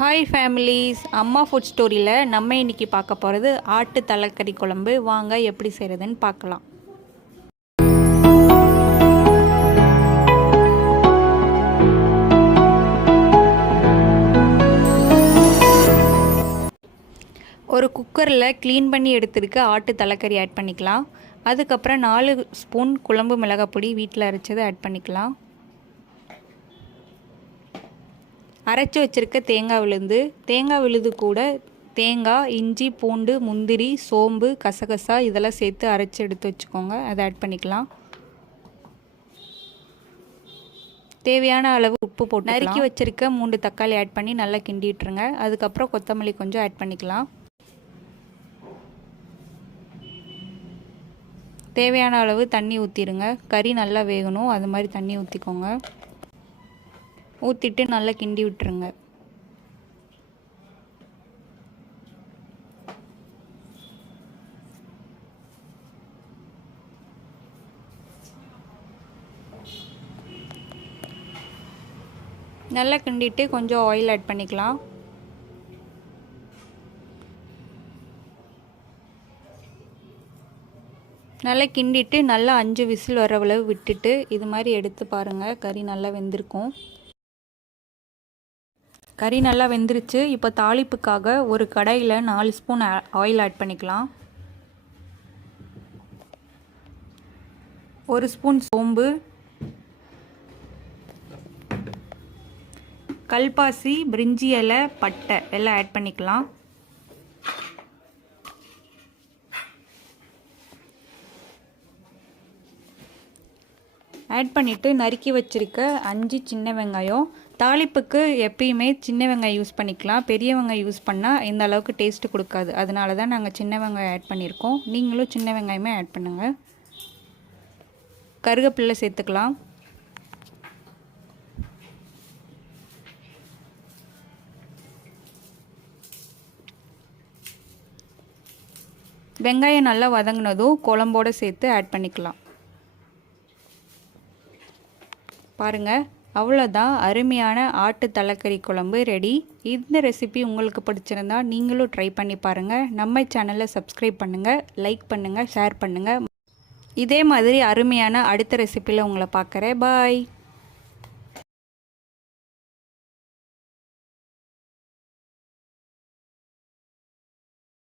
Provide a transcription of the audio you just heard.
Hi families, அம்மா food ஸ்டோரியில் நம்ம இன்றைக்கி பார்க்க போகிறது ஆட்டு தலைக்கறி குழம்பு. வாங்க எப்படி செய்கிறதுன்னு பார்க்கலாம். ஒரு குக்கரில் க்ளீன் பண்ணி எடுத்துருக்க ஆட்டு தலைக்கறி ஆட் பண்ணிக்கலாம். அதுக்கப்புறம் 4 ஸ்பூன் குழம்பு மிளகாப்பொடி வீட்டில் அரைச்சது ஆட் பண்ணிக்கலாம். அரைச்சி வச்சுருக்க தேங்காய் விழுது கூட தேங்காய், இஞ்சி, பூண்டு, முந்திரி, சோம்பு, கசகசா இதெல்லாம் சேர்த்து அரைச்சி எடுத்து வச்சுக்கோங்க. அதை ஆட் பண்ணிக்கலாம். தேவையான அளவு உப்பு போட்டு நறுக்கி வச்சுருக்க 3 தக்காளி ஆட் பண்ணி நல்லா கிண்டிட்டுருங்க. அதுக்கப்புறம் கொத்தமல்லி கொஞ்சம் ஆட் பண்ணிக்கலாம். தேவையான அளவு தண்ணி ஊற்றிடுங்க. கறி நல்லா வேகணும், அது மாதிரி தண்ணி ஊற்றிக்கோங்க. ஊற்றிட்டு நல்லா கிண்டி விட்டுருங்க. நல்லா கிண்டிட்டு கொஞ்சம் ஆயில் ஆட் பண்ணிக்கலாம். நல்லா கிண்டிட்டு நல்லா 5 விசில் வர அளவு விட்டுட்டு இது மாதிரி எடுத்து பாருங்கள். கறி நல்லா வெந்திருக்கும். கறி நல்லா வெந்துருச்சு. இப்போ தாளிப்புக்காக ஒரு கடாயில் 4 ஸ்பூன் ஆயில் ஆட் பண்ணிக்கலாம். 1 ஸ்பூன் சோம்பு, கல்பாசி, பிரிஞ்சி இலை, பட்டை எல்லாம் ஆட் பண்ணிக்கலாம். ஆட் பண்ணிவிட்டு நறுக்கி வச்சுருக்க 5 சின்ன வெங்காயம். தாளிப்புக்கு எப்பயுமே சின்ன வெங்காயம் யூஸ் பண்ணிக்கலாம். பெரிய வெங்காயம் யூஸ் பண்ணால் இந்த அளவுக்கு டேஸ்ட்டு கொடுக்காது. அதனால தான் நாங்கள் சின்ன வெங்காயம் ஆட் பண்ணியிருக்கோம். நீங்களும் சின்ன வெங்காயமே ஆட் பண்ணுங்கள். கருவேப்பிலை சேர்த்துக்கலாம். வெங்காயம் நல்லா வதங்கினதும் குழம்போடு சேர்த்து ஆட் பண்ணிக்கலாம். பாருங்கள், அவ்வளோதான், அருமையான ஆட்டு தலைக்கறி குழம்பு ரெடி. இந்த ரெசிபி உங்களுக்கு பிடிச்சிருந்தா நீங்களும் ட்ரை பண்ணி பாருங்கள். நம்ம சேனலை சப்ஸ்கிரைப் பண்ணுங்கள், லைக் பண்ணுங்கள், ஷேர் பண்ணுங்கள். இதே மாதிரி அருமையான அடுத்த ரெசிபியில் உங்களை பார்க்குறேன். பாய்.